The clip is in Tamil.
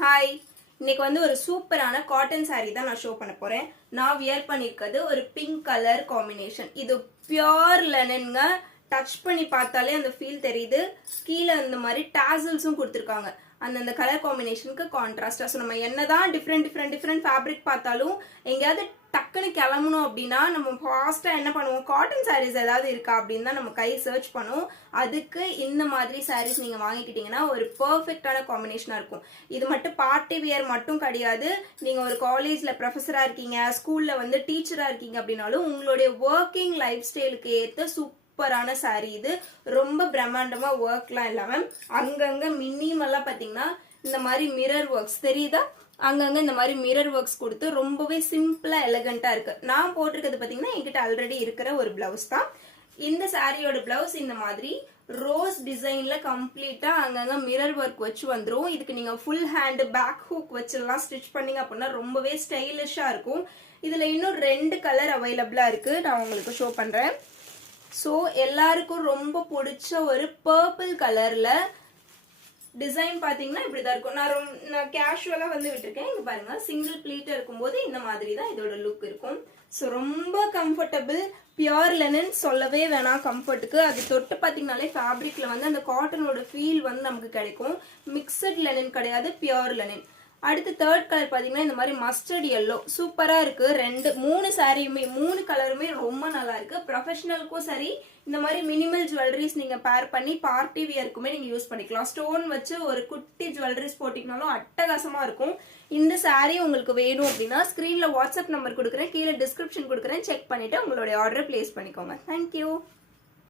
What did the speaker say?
ஹாய், இன்னைக்கு வந்து ஒரு சூப்பரான காட்டன் saree தான் நான் ஷோ பண்ண போறேன். நான் வியர் பண்ணிருக்கிறது ஒரு பிங்க் கலர் காம்பினேஷன். இது பியோர் லெனன்ங்க. டச் பண்ணி பார்த்தாலே அந்த ஃபீல் தெரியுது. கீழே இந்த மாதிரி டாசல்ஸும் கொடுத்துருக்காங்க. அந்த கலர் காம்பினேஷனுக்கு கான்ட்ராஸ்டா. ஸோ நம்ம என்னதான் டிஃப்ரெண்ட் ஃபேப்ரிக் பார்த்தாலும் எங்கேயாவது டக்குன்னு கிளம்பணும் அப்படின்னா நம்ம ஃபாஸ்டா என்ன பண்ணுவோம், காட்டன் சாரீஸ் ஏதாவது இருக்கா அப்படின்னு தான் நம்ம கை சர்ச் பண்ணுவோம். அதுக்கு இந்த மாதிரி சாரீஸ் நீங்க வாங்கிக்கிட்டீங்கன்னா ஒரு பெர்ஃபெக்டான காம்பினேஷனா இருக்கும். இது மட்டும் பார்ட்டி வியர் மட்டும் கிடையாது. நீங்க ஒரு காலேஜ்ல ப்ரொஃபஸரா இருக்கீங்க, ஸ்கூல்ல வந்து டீச்சரா இருக்கீங்க அப்படின்னாலும் உங்களுடைய ஒர்க்கிங் லைஃப் ஸ்டைலுக்கு ஏற்ற சூப்பரான சாரீ இது. ரொம்ப பிரம்மாண்டமா ஒர்க்லாம் இல்லாம அங்கங்க மினிமலா பாத்தீங்கன்னா இந்த மாதிரி மிரர் ஒர்க்ஸ் தெரியுதா, அங்கங்க இந்த மாதிரி மிரர் ஒர்க்ஸ் கொடுத்து ரொம்பவே சிம்பிளா எலகண்டா இருக்கு. நான் போட்டிருக்கிறது பாத்தீங்கன்னா என்கிட்ட ஆல்ரெடி இருக்கிற ஒரு பிளவுஸ் தான். இந்த சாரியோட பிளவுஸ் இந்த மாதிரி ரோஸ் டிசைன்ல கம்ப்ளீட்டா அங்கங்க மிரர் ஒர்க் வச்சு வந்துடும். இதுக்கு நீங்க ஃபுல் ஹேண்ட் பேக் ஹூக் வச்செல்லாம் ஸ்டிச் பண்ணீங்க அப்படின்னா ரொம்பவே ஸ்டைலிஷா இருக்கும். இதுல இன்னும் 2 கலர் அவைலபிளா இருக்கு, நான் உங்களுக்கு ஷோ பண்றேன். ஸோ எல்லாருக்கும் ரொம்ப பிடிச்ச ஒரு பர்பிள் கலர்ல டிசைன் பாத்தீங்கன்னா இப்படிதான் இருக்கும். நான் கேஷுவலா வந்து விட்டுருக்கேன். இங்க பாருங்க, சிங்கிள் பிளீட் இருக்கும்போது இந்த மாதிரி தான் இதோட லுக் இருக்கும். ஸோ ரொம்ப கம்ஃபர்டபுள், பியோர் லெனன் சொல்லவே வேணாம் கம்ஃபர்ட்டுக்கு. அது தொட்டு பார்த்தீங்கனாலே ஃபேப்ரிக்ல வந்து அந்த காட்டனோட ஃபீல் வந்து நமக்கு கிடைக்கும். மிக்சட் லெனன் கிடையாது, பியோர் லெனன். அடுத்து தேர்ட் கலர் பாத்தீங்கன்னா இந்த மாதிரி மஸ்டர்ட் எல்லோ சூப்பரா இருக்கு. 3 சாரியுமே 3 கலருமே ரொம்ப நல்லா இருக்கு. ப்ரொஃபஷனலுக்கும் சரி, இந்த மாதிரி மினிமல் ஜுவல்லரிஸ் நீங்க பேர் பண்ணி பார்ட்டி வியருக்குமே நீங்க யூஸ் பண்ணிக்கலாம். ஸ்டோன் வச்சு ஒரு குட்டி ஜுவல்லரிஸ் போட்டீங்கனாலும் அட்டகாசமா இருக்கும். இந்த சாரீ உங்களுக்கு வேணும் அப்படின்னா ஸ்கிரீன்ல வாட்ஸ்அப் நம்பர் கொடுக்குறேன், கீழே டிஸ்கிரிப்ஷன் கொடுக்குறேன், செக் பண்ணிட்டு உங்களுடைய ஆர்டரை பிளேஸ் பண்ணிக்கோங்க. தேங்க்யூ.